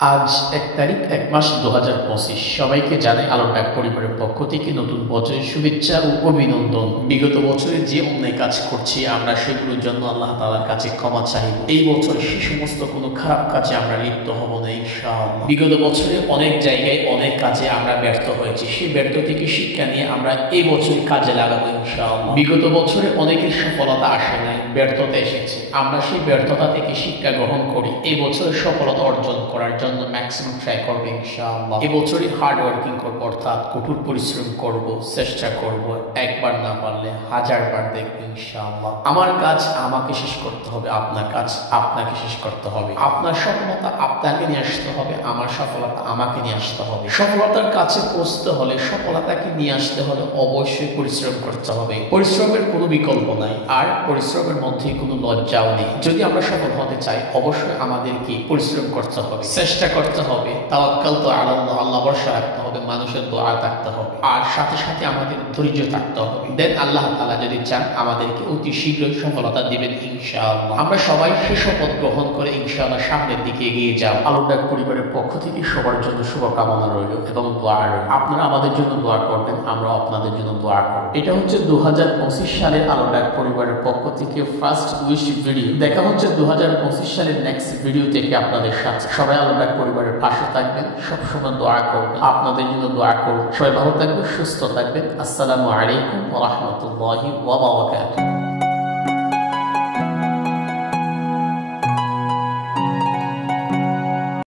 আজ ১ তারিখ ১ মাস ২০২৫। সবাইকে জানাই আলোটাক পরিবারের পক্ষ থেকে নতুন বছরের শুভেচ্ছা ও অভিনন্দন। বিগত বছরে যে অন্যায় কাজ করছি আমরা সেগুলোর জন্য আল্লাহ তাআলার কাছে ক্ষমা চাইব। এই বছর সে সমস্ত কোনো খারাপ কাজে আমরা লিপ্ত হব না ইনশাআল্লাহ। বিগত বছরে অনেক জায়গায় অনেক কাজে আমরা ব্যর্থ হয়েছি, সেই ব্যর্থ থেকে শিক্ষা নিয়ে আমরা এই বছর কাজে লাগাবো ইনশাআল্লাহ। বিগত বছরে অনেকের সফলতা আসে নাই, ব্যর্থতা এসেছে। আমরা সেই ব্যর্থতা থেকে শিক্ষা গ্রহণ করি এই বছর সফলতা অর্জন করার জন্য ম্যাক্সিমাম ট্রাই করবো ইনশাআল্লাহ। এবছরই হার্ড ওয়ার্কিং করবো, অর্থাৎ কঠোর পরিশ্রম করব, চেষ্টা করব। একবার না পারলে হাজারবার দেখবো ইনশাআল্লাহ। আমার কাজ আমাকে শেষ করতে হবে, আপনার কাজ আপনাকে শেষ করতে হবে। আপনার সফলতা আপনাকে নিয়ে আসতে হবে, আমার সফলতা আমাকে নিয়ে আসতে হবে। সফলতার কাছে পৌঁছতে হলে, সফলতাকে নিয়ে আসতে হলে অবশ্যই পরিশ্রম করতে হবে। পরিশ্রমের কোনো বিকল্প নাই, আর পরিশ্রমের মধ্যে কোনো লজ্জাও নেই। যদি আমরা সফল হতে চাই অবশ্যই আমাদেরকে পরিশ্রম করতে হবে, চেষ্টা করতে হবে, তাওয়াক্কাল তো আল্লাহ, আল্লাহ ভরসা রাখতে হবে, মানুষের দোয়া থাকতে হবে, আর সাথে সাথে আমাদের ধৈর্য থাকতে হবে। দেন আল্লাহ তাআলা যদি চান আমাদেরকে অতি শীঘ্রই সফলতা দিবেন ইনশাআল্লাহ। আমরা সবাই সে শপথ গ্রহণ করে ইনশাআল্লাহ সামনের দিকে এগিয়ে যাব। আলোটাক পরিবারের পক্ষ থেকে সবার জন্য শুভকামনা রইল এবং দোয়া রইল। আপনারা আমাদের জন্য দোয়া করবেন, আমরা আপনাদের জন্য দোয়া করব। এটা হচ্ছে ২০২৫ সালের আলোটাক পরিবারের পক্ষ থেকে ফার্স্ট উইশ ভিডিও। দেখা হচ্ছে ২০২৫ সালের নেক্সট ভিডিও থেকে আপনাদের সাথে। সবাই আলোটাক পরিবারের পাশে থাকবেন, সবসময় দোয়া করবেন, আপনাদের জন্য দোয়া করব। সবাই ভালো থাকবেন, সুস্থ থাকবেন। আসসালামু আলাইকুম ওয়া রাহমাতুল্লাহি ওয়া বারাকাতুহু।